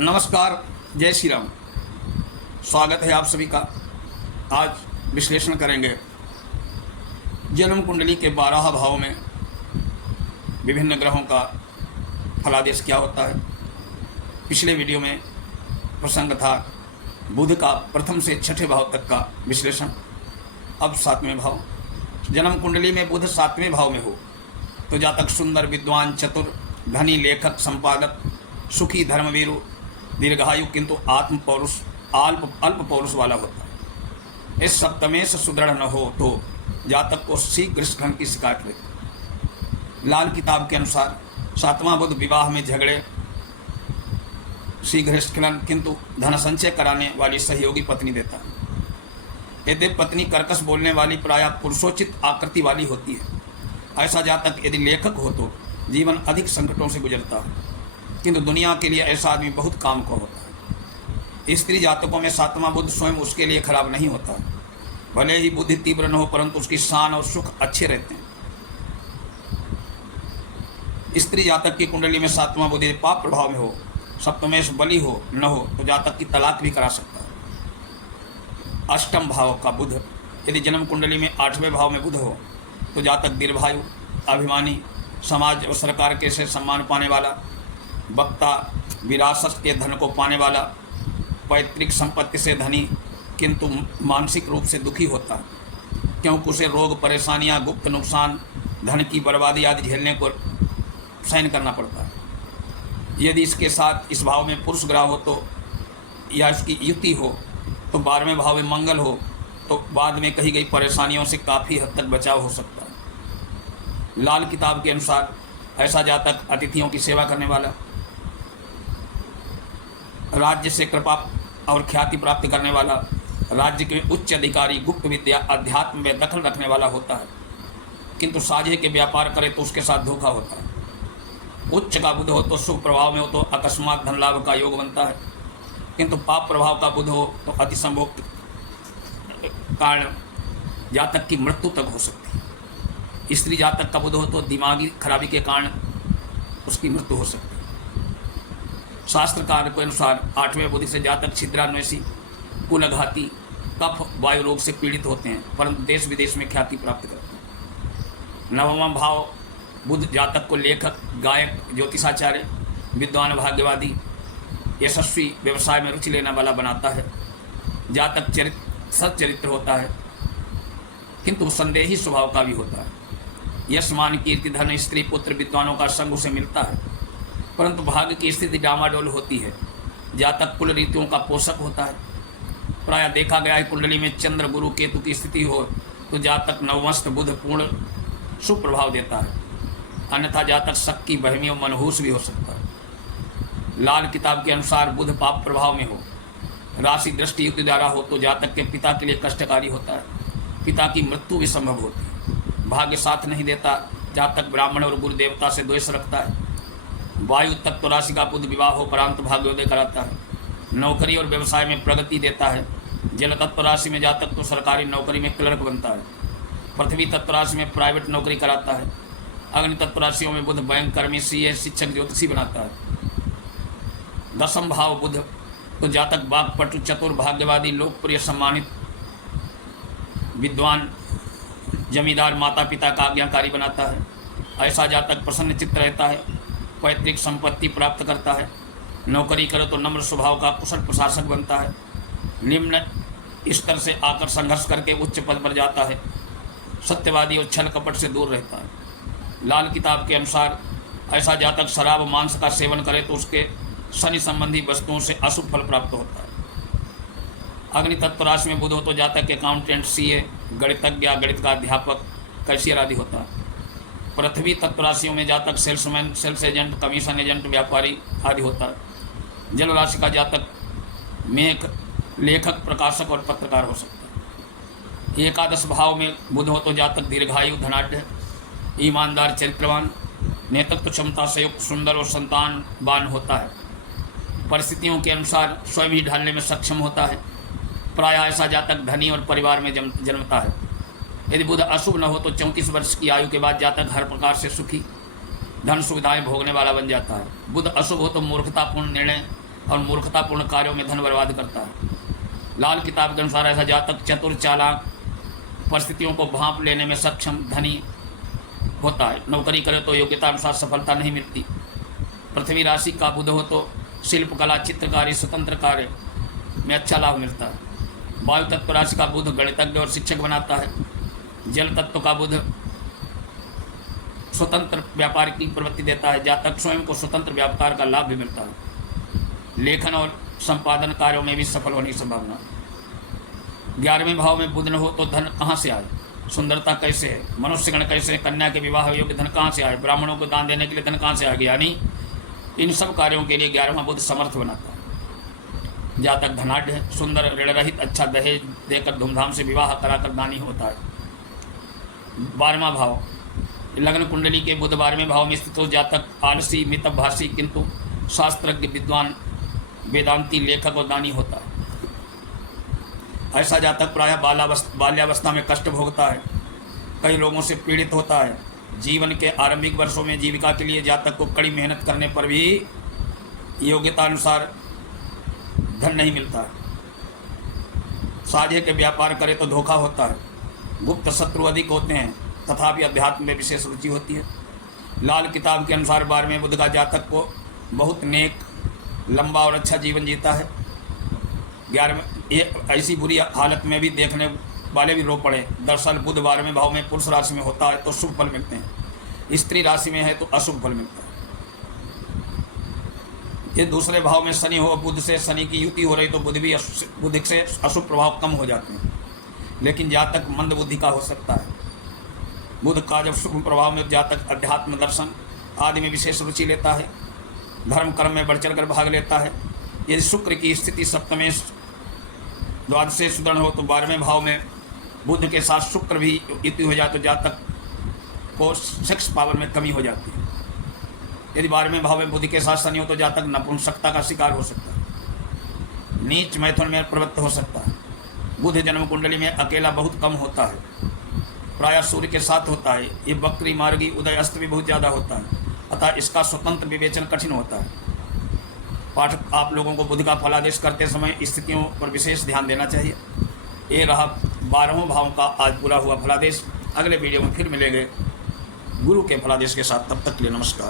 नमस्कार, जय श्री राम। स्वागत है आप सभी का। आज विश्लेषण करेंगे जन्म कुंडली के 12 भावों में विभिन्न ग्रहों का फलादेश क्या होता है। पिछले वीडियो में प्रसंग था बुध का प्रथम से छठे भाव तक का विश्लेषण। अब 7वें भाव। जन्म कुंडली में बुध 7वें भाव में हो तो जातक सुंदर, विद्वान, चतुर, धनी, लेखक, संपादक, सुखी, धर्मवीरु, दीर्घायु किंतु आत्म पौरुष अल्प पौरुष वाला होता है। इस सप्तमेश सुदृढ़ न हो तो जातक को शीघ्र स्खलन की शिकायत रहती। लाल किताब के अनुसार 7वां बुध विवाह में झगड़े, शीघ्र स्खलन किंतु धन संचय कराने वाली सहयोगी पत्नी देता है। यदि पत्नी कर्कश बोलने वाली, प्रायः पुरुषोचित आकृति वाली होती है। ऐसा जातक यदि लेखक हो तो जीवन अधिक संकटों से गुजरता है, किंतु दुनिया के लिए ऐसा आदमी बहुत काम का होता है। स्त्री जातकों में 7वां बुध स्वयं उसके लिए खराब नहीं होता। भले ही बुद्धि तीव्र न हो परंतु उसकी शान और सुख अच्छे रहते हैं। स्त्री जातक की कुंडली में 7वां बुध यदि पाप प्रभाव में हो, सप्तमेश बली हो न हो तो जातक की तलाक भी करा सकता है। अष्टम भाव का बुध यदि जन्म कुंडली में 8वें भाव में बुध हो तो जातक दीर्घायु, अभिमानी, समाज और सरकार के से सम्मान पाने वाला, वक्ता, विरासत के धन को पाने वाला, पैतृक संपत्ति से धनी किंतु मानसिक रूप से दुखी होता है, क्योंकि उसे रोग, परेशानियां, गुप्त नुकसान, धन की बर्बादी आदि झेलने को सहन करना पड़ता है। यदि इसके साथ इस भाव में पुरुष ग्रह हो तो या इसकी युति हो तो 12वें भाव में मंगल हो तो बाद में कही गई परेशानियों से काफ़ी हद तक बचाव हो सकता है। लाल किताब के अनुसार ऐसा जातक अतिथियों की सेवा करने वाला, राज्य से कृपा और ख्याति प्राप्त करने वाला, राज्य के उच्च अधिकारी, गुप्त विद्या, अध्यात्म में दखल रखने वाला होता है, किंतु साझे के व्यापार करे तो उसके साथ धोखा होता है। उच्च का बुध हो तो शुभ प्रभाव में हो तो अकस्मात धन लाभ का योग बनता है, किंतु पाप प्रभाव का बुध हो तो अतिसंभोग कारण जातक की मृत्यु तक हो सकती है। स्त्री जातक का बुध हो तो दिमागी खराबी के कारण उसकी मृत्यु हो सकती है। शास्त्रकार के अनुसार 8वें बुध से जातक छिद्रान्वेषी, कुलघाती, कफ, वायु रोग से पीड़ित होते हैं, परंतु देश विदेश में ख्याति प्राप्त करते हैं। 9वां भाव बुध जातक को लेखक, गायक, ज्योतिषाचार्य, विद्वान, भाग्यवादी, यशस्वी, व्यवसाय में रुचि लेने वाला बनाता है। जातक सच्चरित्र होता है किंतु संदेही स्वभाव का भी होता है। यश, मान, कीर्ति, धन, स्त्री, पुत्र, विद्वानों का संग उसे मिलता है, परंतु भाग्य की स्थिति डामाडोल होती है। जातक कुल रीतियों का पोषक होता है। प्रायः देखा गया है कुंडली में चंद्र, गुरु, केतु की स्थिति हो तो जातक नवमस्त बुध पूर्ण शुभ प्रभाव देता है, अन्यथा जातक शक्की, बहमी और मनहूस भी हो सकता है। लाल किताब के अनुसार बुध पाप प्रभाव में हो, राशि दृष्टि युक्ति द्वारा हो तो जातक के पिता के लिए कष्टकारी होता है, पिता की मृत्यु भी संभव होती है। भाग्य साथ नहीं देता, जातक ब्राह्मण और गुरु देवता से द्वेष रखता है। वायु तत्व राशि का बुध विवाह हो उपरांत भाग्योदय कराता है, नौकरी और व्यवसाय में प्रगति देता है। जल तत्व राशि में जातक तो सरकारी नौकरी में क्लर्क बनता है। पृथ्वी तत्व राशि में प्राइवेट नौकरी कराता है। अग्नि तत्व राशियों में बुध बैंक कर्मी, सीए, शिक्षक, ज्योतिषी बनाता है। 10वां भाव बुध तो जातक वाक्पटु, चतुर, भाग्यवादी, लोकप्रिय, सम्मानित, विद्वान, जमींदार, माता पिता का आज्ञाकारी बनाता है। ऐसा जातक प्रसन्न चित्त रहता है, पैतृक संपत्ति प्राप्त करता है। नौकरी करे तो नम्र स्वभाव का कुशल प्रशासक बनता है। निम्न स्तर से आकर संघर्ष करके उच्च पद पर जाता है। सत्यवादी और छल कपट से दूर रहता है। लाल किताब के अनुसार ऐसा जातक शराब, मांस का सेवन करे तो उसके शनि संबंधी वस्तुओं से अशुभ फल प्राप्त होता है। अग्नि तत्व राशि में बुध हो तो जातक अकाउंटेंट, सीए, गणितज्ञ, गणित का अध्यापक, कैशियर आदि होता है। पृथ्वी तत्व राशियों में जातक salesman, sales agent, commission agent, व्यापारी आदि होता है। जल राशि का जातक मेघ, लेखक, प्रकाशक और पत्रकार हो सकता है। 11 भाव में बुध हो तो जातक दीर्घायु, धनाढ्य, ईमानदार, चरित्रवान, नेतृत्व क्षमता से युक्त, सुंदर और संतानवान होता है। परिस्थितियों के अनुसार स्वयं ही ढालने में सक्षम होता है। प्रायः ऐसा जातक धनी और परिवार में जन्मता है। यदि बुध अशुभ न हो तो 34 वर्ष की आयु के बाद जातक हर प्रकार से सुखी, धन सुविधाएं भोगने वाला बन जाता है। बुध अशुभ हो तो मूर्खतापूर्ण निर्णय, और मूर्खतापूर्ण कार्यों में धन बर्बाद करता है। लाल किताब के अनुसार ऐसा जातक चतुर, चालाक, परिस्थितियों को भांप लेने में सक्षम, धनी होता है। नौकरी करे तो योग्यता अनुसार सफलता नहीं मिलती। पृथ्वी राशि का बुध हो तो शिल्प कला, चित्रकारी, स्वतंत्र कार्य में अच्छा लाभ मिलता है। वायु तत्व राशि का बुध गणितज्ञ और शिक्षक बनाता है। जल तत्व का बुध स्वतंत्र व्यापार की प्रवृत्ति देता है। जातक स्वयं को स्वतंत्र व्यापार का लाभ भी मिलता है। लेखन और संपादन कार्यों में भी सफल होने की संभावना। 11वें भाव में बुध न हो तो धन कहाँ से आए? सुंदरता कैसे है? मनुष्यगण कैसे है? कन्या के विवाह योग्य धन कहाँ से आए? ब्राह्मणों को दान देने के लिए धन कहाँ से आएगा? यानी इन सब कार्यों के लिए 11वां बुध समर्थ बनाता है। जातक धनाढ़ है, सुंदर, ऋण रहित, अच्छा दहेज देकर धूमधाम से विवाह कराकर दानी होता है। 12वां भाव लग्न कुंडली के बुध 12वें भाव में स्थित हो जातक आलसी, मितभाषी, किंतु शास्त्रज्ञ, विद्वान, वेदांती, लेखक और दानी होता है। ऐसा जातक प्रायः बाल्यावस्था में कष्ट भोगता है, कई रोगों से पीड़ित होता है। जीवन के आरंभिक वर्षों में जीविका के लिए जातक को कड़ी मेहनत करने पर भी योग्यता अनुसार धन नहीं मिलता है। साझे के व्यापार करे तो धोखा होता है। गुप्त शत्रु अधिक होते हैं, तथापि अध्यात्म में विशेष रुचि होती है। लाल किताब के अनुसार 12वें बुध का जातक को बहुत नेक, लंबा और अच्छा जीवन जीता है। 11वें ये ऐसी बुरी हालत में भी देखने वाले भी रो पड़े। दरअसल बुध 12वें भाव में पुरुष राशि में होता है तो शुभ फल मिलते हैं, स्त्री राशि में है तो अशुभ फल मिलता है। ये दूसरे भाव में शनि हो, बुध से शनि की युति हो रही तो बुध से अशुभ प्रभाव कम हो जाते हैं। लेकिन जातक मंद बुद्धि का हो सकता है। बुध का जब शुभ प्रभाव में जातक अध्यात्म, दर्शन आदि में विशेष रुचि लेता है, धर्म कर्म में बढ़ चढ़ कर भाग लेता है। यदि शुक्र की स्थिति सप्तमेश द्वादशे सुदृढ़ हो तो 12वें भाव में बुध के साथ शुक्र भी युति हो जाए तो जातक को सेक्स पावर में कमी हो जाती है। यदि 12वें भाव में बुध के साथ शनि हो तो जातक नपुंसकता का शिकार हो सकता है, नीच मैथुन में प्रवृत्त हो सकता है। बुध जन्म कुंडली में अकेला बहुत कम होता है, प्रायः सूर्य के साथ होता है। ये वक्री, मार्गी, उदय अस्त भी बहुत ज़्यादा होता है, अतः इसका स्वतंत्र विवेचन कठिन होता है। पाठक आप लोगों को बुध का फलादेश करते समय स्थितियों पर विशेष ध्यान देना चाहिए। ये रहा 12वें भाव का आज पूरा हुआ फलादेश। अगले वीडियो में फिर मिलेंगे गुरु के फलादेश के साथ। तब तक के लिए नमस्कार।